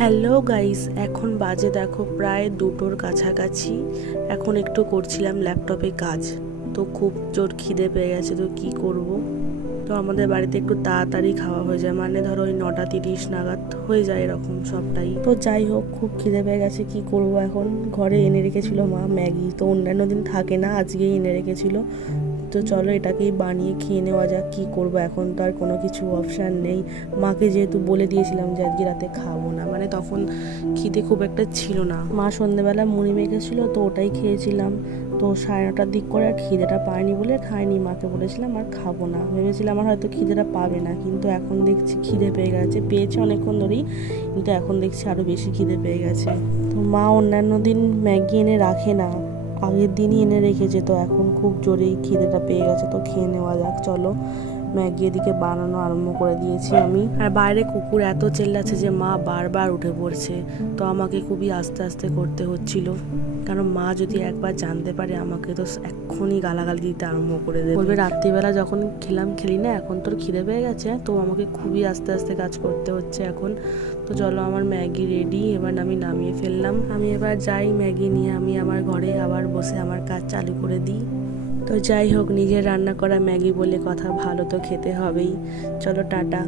Hello guys, এখন বাজে দেখো প্রায় 2টোর কাছাকাছি। এখন একটু করছিলাম ল্যাপটপে কাজ, তো খুব জোর খিদে পেয়ে গেছে। তো কি করব, তো আমাদের বাড়িতে একটু তাড়াতাড়ি খাওয়া হয়ে যায়, মানে ধরো ওই 9টা 30 নাগাদ হয়ে যায় এরকম সবটাই। তো যাই হোক, খুব খিদে পেয়ে গেছে, কি করব এখন। ঘরে এনে রেখেছিল মা ম্যাগি, তো অন্যান্য দিন থাকে না, আজকেই এনে রেখেছিল। তো চলো এটাকেই বানিয়ে খেয়ে নেওয়া যাক। কী করবো, এখন তো আর কোনো কিছু অপশান নেই। মাকে যেহেতু বলে দিয়েছিলাম যে আজকে রাতে খাবো না, মানে তখন খিদে খুব একটা ছিল না। মা সন্ধ্যেবেলা মুড়ি মেখেছিল, তো ওটাই খেয়েছিলাম। তো 9:30টার দিক করে আর খিদেটা পায়নি বলে খাইনি। মাকে বলেছিলাম আর খাবো না, ভেবেছিলাম আমার হয়তো খিদেটা পাবে না, কিন্তু এখন দেখছি খিদে পেয়ে গেছে। পেয়েছে অনেকক্ষণ ধরেই, কিন্তু এখন দেখছি আরও বেশি খিদে পেয়ে গেছে। তো মা অন্যান্য দিন ম্যাগি এনে রাখে না, আগের দিনই এনে রেখেছে। তো এখন খুব জোরেই খিদেটা পেয়ে গেছে, তো খেয়ে নেওয়া যাক। চলো, ম্যাগি এদিকে বানানো আরম্ভ করে দিয়েছি আমি। আর বাইরে কুকুর এত চেল্লাচ্ছে যে মা বারবার উঠে পড়ছে, তো আমাকে খুবই আস্তে আস্তে করতে হচ্ছিল, কারণ মা যদি একবার জানতে পারে আমাকে তো এক্ষুনি গালাগালি দিতে আরম্ভ করে দেবে। বলবে রাত্রিবেলা যখন খেলি না, এখন তোর খিদে পেয়ে গেছে। তো আমাকে খুবই আস্তে আস্তে কাজ করতে হচ্ছে এখন। তো চলো, আমার ম্যাগি রেডি, এবার আমি নামিয়ে ফেললাম। আমি এবার যাই ম্যাগি নিয়ে আমি আমার ঘরে আবার বসে আমার কাজ চালু করে দিই। তো যাই হোক, নিজের রান্না করা ম্যাগি বলে কথা, ভালো তো খেতে হবেই। চলো টাটা।